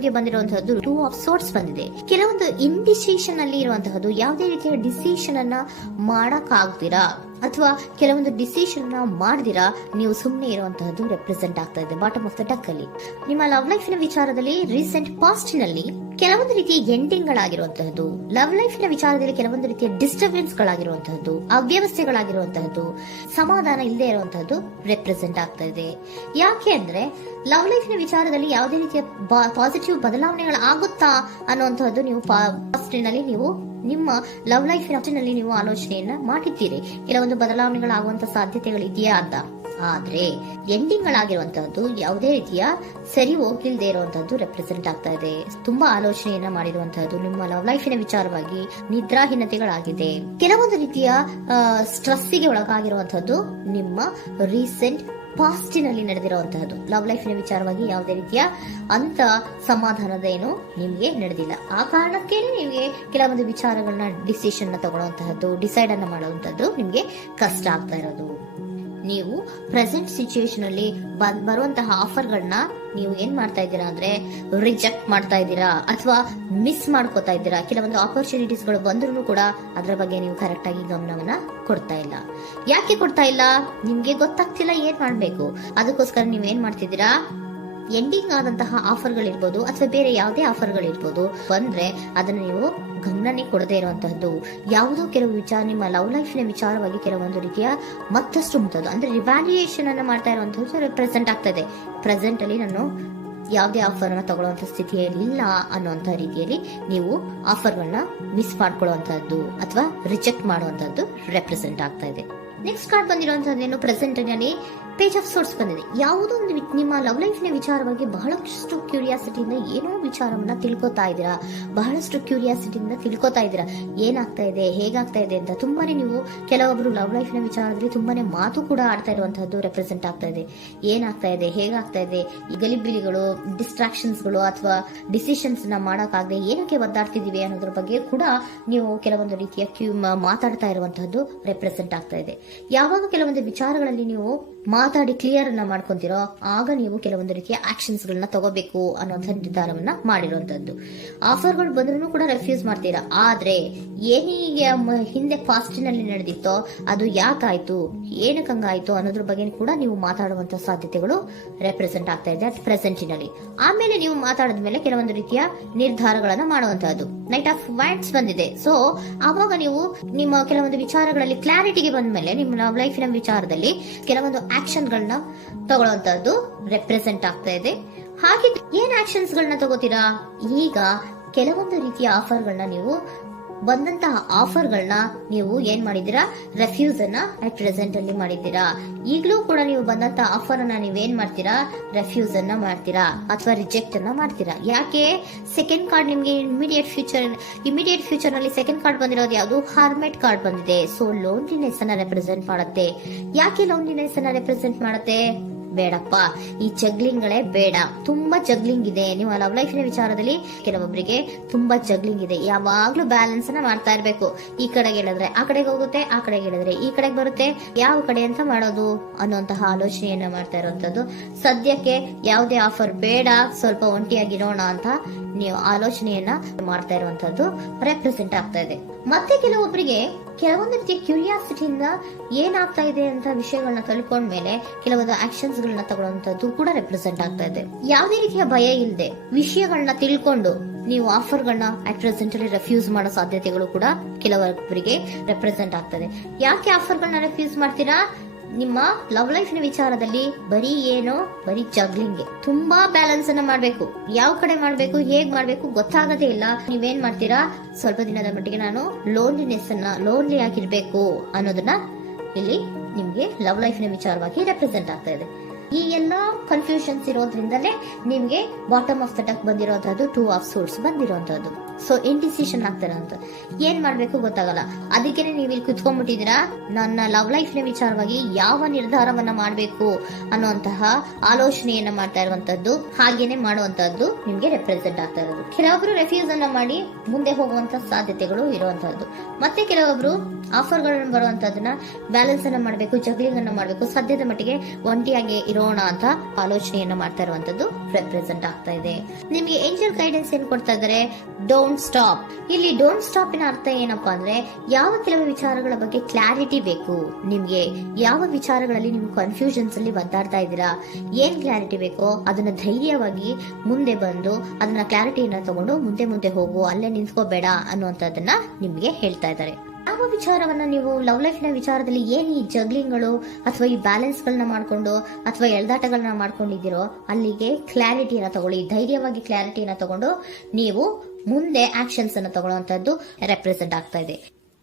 ನಿಮ್ಗೆ ಬಂದಿರುವಂತಹದ್ದು 2 of sorts ಬಂದಿದೆ. ಕೆಲವೊಂದು ಇಂಡಿಸಿಷನ್ ಅಲ್ಲಿ ಇರುವಂತಹದ್ದು, ಯಾವುದೇ ರೀತಿಯ ಡಿಸಿಷನ್ ಅನ್ನ ಮಾಡಕ್ ಆಗ್ದಿರಾ ಅಥವಾ ಕೆಲವೊಂದು ಡಿಸಿಷನ್ ಮಾಡ್ದಿರಾ ನೀವು ಸುಮ್ಮನೆ ಇರುವಂತಹದ್ದು ರೆಪ್ರೆಸೆಂಟ್ ಆಗ್ತಾ ಇದೆ ಬಾಟಮ್ ಆಫ್ ದ ಡಕ್ ಅಲ್ಲಿ. ನಿಮ್ಮ ಲವ್ ಲೈಫಿನ ವಿಚಾರದಲ್ಲಿ ರೀಸೆಂಟ್ ಪಾಸ್ಟ್ ನಲ್ಲಿ ಕೆಲವೊಂದು ರೀತಿಯ ಎಂಡಿಂಗ್ ಗಳಾಗಿರುವಂತಹದ್ದು, ಲವ್ ಲೈಫಿನ ವಿಚಾರದಲ್ಲಿ ಕೆಲವೊಂದು ರೀತಿಯ ಡಿಸ್ಟರ್ಬೆನ್ಸ್ ಗಳಾಗಿರುವಂತಹದ್ದು, ಅವ್ಯವಸ್ಥೆಗಳಾಗಿರುವಂತಹದ್ದು, ಸಮಾಧಾನ ಇಲ್ಲದೆ ಇರುವಂತಹದ್ದು ರೆಪ್ರೆಸೆಂಟ್ ಆಗ್ತಾ ಇದೆ. ಯಾಕೆ ಅಂದ್ರೆ ಲವ್ ಲೈಫಿನ ವಿಚಾರದಲ್ಲಿ ಯಾವುದೇ ರೀತಿಯ ಪಾಸಿಟಿವ್ ಬದಲಾವಣೆಗಳಾಗುತ್ತಾ ಅನ್ನುವಂತಹದ್ದು ನೀವು ಪಾಸ್ಟ್ ನಲ್ಲಿ ನೀವು ನಿಮ್ಮ ಲವ್ ಲೈಫಿನಲ್ಲಿ ನೀವು ಆಲೋಚನೆಯನ್ನ ಮಾಡಿದ್ದೀರಿ, ಕೆಲವೊಂದು ಬದಲಾವಣೆಗಳಾಗುವಂತ ಸಾಧ್ಯತೆಗಳಿದೆಯಾ ಅಂತ. ಆದ್ರೆ ಎಂಡಿಂಗ್ ಗಳಾಗಿರುವಂತಹದ್ದು ಯಾವುದೇ ರೀತಿಯ ಸರಿ ಹೋಗಿಲ್ದೇ ಇರುವಂತಹದ್ದು ರೆಪ್ರೆಸೆಂಟ್ ಆಗ್ತಾ ಇದೆ. ತುಂಬಾ ಆಲೋಚನೆಯನ್ನ ಮಾಡಿರುವಂತಹದ್ದು ನಿಮ್ಮ ಲವ್ ಲೈಫಿನ ವಿಚಾರವಾಗಿ ನಿದ್ರಾಹೀನತೆಗಳಾಗಿದೆ. ಕೆಲವೊಂದು ರೀತಿಯ ಸ್ಟ್ರೆಸ್ಸಿಗೆ ಒಳಗಾಗಿರುವಂತಹದ್ದು ನಿಮ್ಮ ರೀಸೆಂಟ್ ಪಾಸ್ಟಿನಲ್ಲಿ ನಡೆದಿರುವಂತಹದ್ದು. ಲವ್ ಲೈಫಿನ ವಿಚಾರವಾಗಿ ಯಾವುದೇ ರೀತಿಯ ಅಂತ ಸಮಾಧಾನದ ಏನು ನಿಮ್ಗೆ ನಡೆದಿಲ್ಲ. ಆ ಕಾರಣಕ್ಕೇನೆ ನಿಮ್ಗೆ ಕೆಲವೊಂದು ವಿಚಾರಗಳನ್ನ ಡಿಸಿಷನ್ ತಗೊಳ್ಳುವಂತಹದ್ದು, ಡಿಸೈಡ್ ಅನ್ನ ಮಾಡುವಂತಹದ್ದು ನಿಮ್ಗೆ ಕಷ್ಟ ಆಗ್ತಾ ಇರೋದು. ನೀವು ಪ್ರೆಸೆಂಟ್ ಸಿಚುಯೇಷನ್ ಅಲ್ಲಿ ಬರುವಂತಹ ಆಫರ್ಗಳನ್ನ ನೀವು ಏನ್ ಮಾಡ್ತಾ ಇದ್ದೀರಾ ಅಂದ್ರೆ ರಿಜೆಕ್ಟ್ ಮಾಡ್ತಾ ಇದ್ದೀರಾ ಅಥವಾ ಮಿಸ್ ಮಾಡ್ಕೋತಾ ಇದ್ದೀರಾ. ಕೆಲವೊಂದು ಆಪರ್ಚುನಿಟೀಸ್ ಗಳು ಬಂದ್ರೂ ಕೂಡ ಅದರ ಬಗ್ಗೆ ನೀವು ಕರೆಕ್ಟ್ ಆಗಿ ಗಮನವನ್ನ ಕೊಡ್ತಾ ಇಲ್ಲ. ಯಾಕೆ ಕೊಡ್ತಾ ಇಲ್ಲ? ನಿಮ್ಗೆ ಗೊತ್ತಾಗ್ತಿಲ್ಲ ಏನ್ ಮಾಡ್ಬೇಕು. ಅದಕ್ಕೋಸ್ಕರ ನೀವ್ ಏನ್ ಮಾಡ್ತಿದ್ದೀರಾ, ಎಂಡಿಂಗ್ ಆದಂತಹ ಆಫರ್ಗಳಿರ್ಬೋದು ಅಥವಾ ಬೇರೆ ಯಾವುದೇ ಆಫರ್ಗಳಿರ್ಬೋದು ಬಂದ್ರೆ ಅದನ್ನ ನೀವು ಗಮನನೇ ಕೊಡದೇ ಇರುವಂತಹದ್ದು. ಯಾವುದೋ ಕೆಲವು ವಿಚಾರ ನಿಮ್ಮ ಲವ್ ಲೈಫಿನ ವಿಚಾರವಾಗಿ ಕೆಲವೊಂದು ರೀತಿಯ ಮತ್ತಷ್ಟು ಮುಟ್ಟೋದು ಅಂದ್ರೆ ರಿವ್ಯಾಲ್ಯೂಯೇಷನ್ ಅನ್ನ ಮಾಡ್ತಾ ಇರುವಂತದ್ದು ರೆಪ್ರೆಸೆಂಟ್ ಆಗ್ತಾ ಇದೆ. ಪ್ರೆಸೆಂಟ್ ಅಲ್ಲಿ ನಾನು ಯಾವುದೇ ಆಫರ್ ಅನ್ನ ತಗೊಳ್ಳುವಂತ ಸ್ಥಿತಿಯಲ್ಲಿ ಇಲ್ಲ ಅನ್ನುವಂತ ರೀತಿಯಲ್ಲಿ ನೀವು ಆಫರ್ಗಳನ್ನ ಮಿಸ್ ಮಾಡ್ಕೊಳ್ಳುವಂತಹದ್ದು ಅಥವಾ ರಿಜೆಕ್ಟ್ ಮಾಡುವಂತಹದ್ದು ರೆಪ್ರೆಸೆಂಟ್ ಆಗ್ತಾ ಇದೆ. ನೆಕ್ಸ್ಟ್ ಕಾರ್ಡ್ ಬಂದಿರುವಂತಹದ್ದೇನು, ಪ್ರೆಸೆಂಟ್ ನಲ್ಲಿ ಪೇಜ್ ಆಫ್ ಸೋರ್ಟ್ಸ್ ಬಂದಿದೆ. ಯಾವುದೋ ಒಂದು ನಿಮ್ಮ ಲವ್ ಲೈಫಿನ ವಿಚಾರವಾಗಿ ಬಹಳಷ್ಟು ಕ್ಯೂರಿಯಾಸಿಟಿಯಿಂದ ಏನೋ ವಿಚಾರವನ್ನ ತಿಳ್ಕೊತಾ ಇದ್ದೀರಾ, ಬಹಳಷ್ಟು ಕ್ಯೂರಿಯಾಸಿಟಿಯಿಂದ ತಿಳ್ಕೊತಾ ಇದ್ದೀರಾ ಏನಾಗ್ತಾ ಇದೆ, ಹೇಗಾಗ್ತಾ ಇದೆ ಅಂತ. ತುಂಬಾನೇ ನೀವು ಕೆಲವೊಬ್ರು ಲವ್ ಲೈಫಿನ ವಿಚಾರದಲ್ಲಿ ತುಂಬಾನೇ ಮಾತು ಕೂಡ ಆಡ್ತಾ ಇರುವಂತಹದ್ದು ರೆಪ್ರೆಸೆಂಟ್ ಆಗ್ತಾ ಇದೆ. ಏನಾಗ್ತಾ ಇದೆ, ಹೇಗಾಗ್ತಾ ಇದೆ, ಈ ಗಲಿಬಿಲಿಗಳು, ಡಿಸ್ಟ್ರಾಕ್ಷನ್ಸ್ ಗಳು ಅಥವಾ ಡಿಸಿಷನ್ಸ್ ನ ಮಾಡಕ್ಕಾಗದೆ ಏನಕ್ಕೆ ಒದ್ದಾಡ್ತಿದೀವಿ ಅನ್ನೋದ್ರ ಬಗ್ಗೆ ಕೂಡ ನೀವು ಕೆಲವೊಂದು ರೀತಿಯ ಮಾತಾಡ್ತಾ ಇರುವಂತಹದ್ದು ರೆಪ್ರೆಸೆಂಟ್ ಆಗ್ತಾ ಇದೆ. ಯಾವಾಗ ಕೆಲವೊಂದು ವಿಚಾರಗಳಲ್ಲಿ ನೀವು ಮಾತಾಡಿ ಕ್ಲಿಯರ್ ಅನ್ನ ಮಾಡ್ಕೊಂತೀರೋ ಆಗ ನೀವು ಕೆಲವೊಂದು ರೀತಿಯ ಆಕ್ಷನ್ಸ್ ಗಳನ್ನ ತಗೋಬೇಕು ಅನ್ನುವಂಥ ನಿರ್ಧಾರವನ್ನ ಮಾಡಿರುವಂತದ್ದು. ಆಫರ್ಗಳು ಬಂದ್ರೂ ಕೂಡ ರೆಫ್ಯೂಸ್ ಮಾಡ್ತೀರಾ. ಆದ್ರೆ ಏನೀಗ ಹಿಂದೆ ಪಾಸ್ಟಿನಲ್ಲಿ ನಡೆದಿತ್ತೋ ಅದು ಯಾಕಾಯ್ತು, ಏನಕ್ಕಂಗಾಯ್ತು ಅನ್ನೋದ್ರ ಬಗ್ಗೆ ಕೂಡ ನೀವು ಮಾತಾಡುವಂತ ಸಾಧ್ಯತೆಗಳು ರೆಪ್ರೆಸೆಂಟ್ ಆಗ್ತಾ ಇದೆ ಅಟ್ ಪ್ರೆಸೆಂಟಿನಲ್ಲಿ. ಆಮೇಲೆ ನೀವು ಮಾತಾಡಿದ್ಮೇಲೆ ಕೆಲವೊಂದು ರೀತಿಯ ನಿರ್ಧಾರಗಳನ್ನ ಮಾಡುವಂತಹದ್ದು. ನೈಟ್ ಆಫ್ ವ್ಯಾಂಡ್ಸ್ ಬಂದಿದೆ. ಸೊ ಆವಾಗ ನೀವು ನಿಮ್ಮ ಕೆಲವೊಂದು ವಿಚಾರಗಳಲ್ಲಿ ಕ್ಲಾರಿಟಿಗೆ ಬಂದ್ಮೇಲೆ ನಿಮ್ಮ ಲವ್ ಲೈಫಿನ ವಿಚಾರದಲ್ಲಿ ಕೆಲವೊಂದು ಆಕ್ಷನ್ ಗಳನ್ನ ತಗೊಳ್ಳುವಂತಹದ್ದು ರೆಪ್ರೆಸೆಂಟ್ ಆಗ್ತಾ ಇದೆ. ಹಾಗೆ ಏನ್ ಆಕ್ಷನ್ಸ್ ಗಳನ್ನ ತಗೋತೀರಾ, ಈಗ ಕೆಲವೊಂದು ರೀತಿಯ ಆಫರ್ಗಳನ್ನ ನೀವು ಬಂದಂತಹ ಆಫರ್ಗಳನ್ನ ನೀವು ಏನ್ ಮಾಡಿದೀರಾ, ರೆಫ್ಯೂಸ್ ಅನ್ನ ಅಟ್ ಪ್ರೆಸೆಂಟ್ ಅಲ್ಲಿ ಮಾಡಿದ್ದೀರಾ. ಈಗಲೂ ಕೂಡ ನೀವು ಬಂದಂತಹ ಆಫರ್ ಅನ್ನ ನೀವೇನ್ ಮಾಡ್ತೀರಾ, ರೆಫ್ಯೂಸ್ ಅನ್ನ ಮಾಡ್ತೀರಾ ಅಥವಾ ರಿಜೆಕ್ಟ್ ಅನ್ನ ಮಾಡ್ತೀರಾ. ಯಾಕೆ? ಸೆಕೆಂಡ್ ಕಾರ್ಡ್ ನಿಮ್ಗೆ ಇಮಿಡಿಯೇಟ್ ಫ್ಯೂಚರ್ ನಲ್ಲಿ ಸೆಕೆಂಡ್ ಕಾರ್ಡ್ ಬಂದಿರೋದು ಯಾವುದು, ಹಾರ್ಮೆಟ್ ಕಾರ್ಡ್ ಬಂದಿದೆ. ಸೊ ಲೋನ್ಲಿನೆಸ್ ಅನ್ನ ರೆಪ್ರೆಸೆಂಟ್ ಮಾಡುತ್ತೆ. ಯಾಕೆ ಲೋನ್ಲಿನೆಸ್ ಅನ್ನ ರೆಪ್ರೆಸೆಂಟ್ ಮಾಡುತ್ತೆ? ಬೇಡಪ್ಪ, ಈ ಜಗ್ಲಿಂಗ್ ಗಳೇ ಬೇಡ. ತುಂಬಾ ಜಗ್ಲಿಂಗ್ ಇದೆ ನೀವು ಲವ್ ಲೈಫಿನ ವಿಚಾರದಲ್ಲಿ. ಕೆಲವೊಬ್ಬರಿಗೆ ತುಂಬಾ ಜಗ್ಲಿಂಗ್ ಇದೆ. ಯಾವಾಗ್ಲೂ ಬ್ಯಾಲೆನ್ಸ್ ಅನ್ನ ಮಾಡ್ತಾ ಇರ್ಬೇಕು. ಈ ಕಡೆಗೆ ಹೇಳಿದ್ರೆ ಆ ಕಡೆಗೆ ಹೋಗುತ್ತೆ, ಆ ಕಡೆಗೆ ಹೇಳಿದ್ರೆ ಈ ಕಡೆಗೆ ಬರುತ್ತೆ. ಯಾವ ಕಡೆ ಅಂತ ಮಾಡೋದು ಅನ್ನುವಂತಹ ಆಲೋಚನೆಯನ್ನ ಮಾಡ್ತಾ ಇರುವಂತದ್ದು. ಸದ್ಯಕ್ಕೆ ಯಾವುದೇ ಆಫರ್ ಬೇಡ, ಸ್ವಲ್ಪ ಒಂಟಿಯಾಗಿರೋಣ ಅಂತ ನೀವು ಆಲೋಚನೆಯನ್ನ ಮಾಡ್ತಾ ಇರುವಂತದ್ದು ರೆಪ್ರೆಸೆಂಟ್ ಆಗ್ತಾ ಇದೆ. ಮತ್ತೆ ಕೆಲವೊಬ್ಬರಿಗೆ ಕೆಲವೊಂದು ರೀತಿಯ ಕ್ಯೂರಿಯಾಸಿಟಿಯಿಂದ ಏನಾಗ್ತಾ ಇದೆ ಅಂತ ವಿಷಯಗಳನ್ನ ತಿಳ್ಕೊಂಡ್ಮೇಲೆ ಕೆಲವೊಂದು ಆಕ್ಷನ್ಸ್ ಗಳನ್ನ ತಗೊಳ್ಳುವಂತದ್ದು ಕೂಡ ರೆಪ್ರೆಸೆಂಟ್ ಆಗ್ತಾ ಇದೆ. ಯಾವುದೇ ರೀತಿಯ ಭಯ ಇಲ್ಲದೆ ವಿಷಯಗಳನ್ನ ತಿಳ್ಕೊಂಡು ನೀವು ಆಫರ್ಗಳನ್ನ ಅಟ್ ಪ್ರೆಸೆಂಟ್ ಅಲ್ಲಿ ರೆಫ್ಯೂಸ್ ಮಾಡೋ ಸಾಧ್ಯತೆಗಳು ಕೂಡ ಕೆಲವೊಬ್ಬರಿಗೆ ರೆಪ್ರೆಸೆಂಟ್ ಆಗ್ತದೆ. ಯಾಕೆ ಆಫರ್ಗಳನ್ನ ರೆಫ್ಯೂಸ್ ಮಾಡ್ತೀರಾ? ನಿಮ್ಮ ಲವ್ ಲೈಫಿನ ವಿಚಾರದಲ್ಲಿ ಬರೀ ಜಗ್ಲಿಂಗ್, ತುಂಬಾ ಬ್ಯಾಲೆನ್ಸ್ ಅನ್ನ ಮಾಡ್ಬೇಕು. ಯಾವ ಕಡೆ ಮಾಡ್ಬೇಕು, ಹೇಗ್ ಮಾಡ್ಬೇಕು ಗೊತ್ತಾಗದೇ ಇಲ್ಲ. ನೀವೇನ್ ಮಾಡ್ತೀರಾ, ಸ್ವಲ್ಪ ದಿನದ ಮಟ್ಟಿಗೆ ನಾನು ಲೋನ್ಲಿ ಆಗಿರ್ಬೇಕು ಅನ್ನೋದನ್ನ ಇಲ್ಲಿ ನಿಮ್ಗೆ ಲವ್ ಲೈಫಿನ ವಿಚಾರವಾಗಿ ರೆಪ್ರೆಸೆಂಟ್ ಆಗ್ತಾ ಇದೆ. ಈ ಎಲ್ಲಾ ಕನ್ಫ್ಯೂಷನ್ಸ್ ಇರೋದ್ರಿಂದಲೇ ನಿಮ್ಗೆ ಬಾಟಮ್ ಆಫ್ ದ ಡಕ್ ಬಂದಿರೋಂಥದ್ದು 2 ಆಫ್ ಸೋರ್ಟ್ಸ್ ಬಂದಿರೋಂಥದ್ದು. ಸೊ ಇಂಡಿಸಿಷನ್ ಆಗ್ತಾರ ಅಂತ ಏನ್ ಮಾಡ್ಬೇಕು ಗೊತ್ತಾಗಲ್ಲ. ಅದಕ್ಕೇನೆ ನೀವು ಇಲ್ಲಿ ಕುತ್ಕೊಂಡ್ಬಿಟ್ಟಿದ್ದೀರಾ, ನನ್ನ ಲವ್ ಲೈಫ್ ನ ವಿಚಾರವಾಗಿ ಯಾವ ನಿರ್ಧಾರವನ್ನ ಮಾಡ್ಬೇಕು ಅನ್ನುವಂತಹ ಆಲೋಚನೆಯನ್ನ ಮಾಡ್ತಾ ಇರುವಂತದ್ದು, ಹಾಗೇನೆ ಮಾಡುವಂತದ್ದು ನಿಮ್ಗೆ ರೆಪ್ರೆಸೆಂಟ್ ಆಗ್ತಾ ಇರೋದು. ಕೆಲವೊಬ್ರು ರೆಫ್ಯೂಸ್ ಅನ್ನ ಮಾಡಿ ಮುಂದೆ ಹೋಗುವಂತ ಸಾಧ್ಯತೆಗಳು ಇರುವಂತದ್ದು. ಮತ್ತೆ ಕೆಲವೊಬ್ರು ಆಫರ್ ಗಳನ್ನ ಬರುವಂತದನ್ನ ಬ್ಯಾಲೆನ್ಸ್ ಅನ್ನ ಮಾಡ್ಬೇಕು, ಜಗ್ಲಿಂಗ್ ಅನ್ನ ಮಾಡ್ಬೇಕು, ಸದ್ಯದ ಮಟ್ಟಿಗೆ ಒಂಟಿಯಾಗಿ ಇರೋ ಇರೋಣ ಅಂತ ಆಲೋಚನೆಯನ್ನ ಮಾಡ್ತಾ ಇರುವಂತದ್ದು ರೆಪ್ರೆಸೆಂಟ್ ಆಗ್ತಾ ಇದೆ. ನಿಮ್ಗೆ ಏಂಜಲ್ ಗೈಡೆನ್ಸ್ ಏನ್ ಕೊಡ್ತಾ ಇದ್ದಾರೆ? Don't stop. ಇಲ್ಲಿ ಡೋಂಟ್ ಸ್ಟಾಪ್ ನ ಅರ್ಥ ಏನಪ್ಪಾ ಅಂದ್ರೆ, ಯಾವ ಕೆಲವು ವಿಚಾರಗಳ ಬಗ್ಗೆ ಕ್ಲಾರಿಟಿ ಬೇಕು ನಿಮ್ಗೆ, ಯಾವ ವಿಚಾರಗಳಲ್ಲಿ ನಿಮ್ಗೆ ಕನ್ಫ್ಯೂಷನ್ಸ್ ಅಲ್ಲಿ ಒದ್ದಾಡ್ತಾ ಇದ್ದೀರಾ, ಏನ್ ಕ್ಲಾರಿಟಿ ಬೇಕೋ ಅದನ್ನ ಧೈರ್ಯವಾಗಿ ಮುಂದೆ ಬಂದು ಅದನ್ನ ಕ್ಲಾರಿಟಿಯನ್ನ ತಗೊಂಡು ಮುಂದೆ ಹೋಗು, ಅಲ್ಲೇ ನಿಂತ್ಕೋಬೇಡ ಅನ್ನುವಂಥದ್ದನ್ನ ನಿಮ್ಗೆ ಹೇಳ್ತಾ ಇದ್ದಾರೆ. ಯಾವ ವಿಚಾರವನ್ನ ನೀವು ಲವ್ ಲೈಫ್ ನ ವಿಚಾರದಲ್ಲಿ ಏನ್ ಈ ಜಗ್ಲಿಂಗ್ಗಳು ಅಥವಾ ಈ ಬ್ಯಾಲೆನ್ಸ್ ಗಳನ್ನ ಮಾಡ್ಕೊಂಡು ಅಥವಾ ಎಳ್ದಾಟಗಳನ್ನ ಮಾಡ್ಕೊಂಡಿದ್ದೀರೋ ಅಲ್ಲಿಗೆ ಕ್ಲಾರಿಟಿಯನ್ನ ತಗೊಳ್ಳಿ, ಧೈರ್ಯವಾಗಿ ಕ್ಲಾರಿಟಿಯನ್ನ ತಗೊಂಡು ನೀವು ಮುಂದೆ ಆಕ್ಷನ್ಸ್ ಅನ್ನ ತಗೊಳ್ಳುವಂತದ್ದು ರೆಪ್ರೆಸೆಂಟ್ ಆಗ್ತಾ ಇದೆ.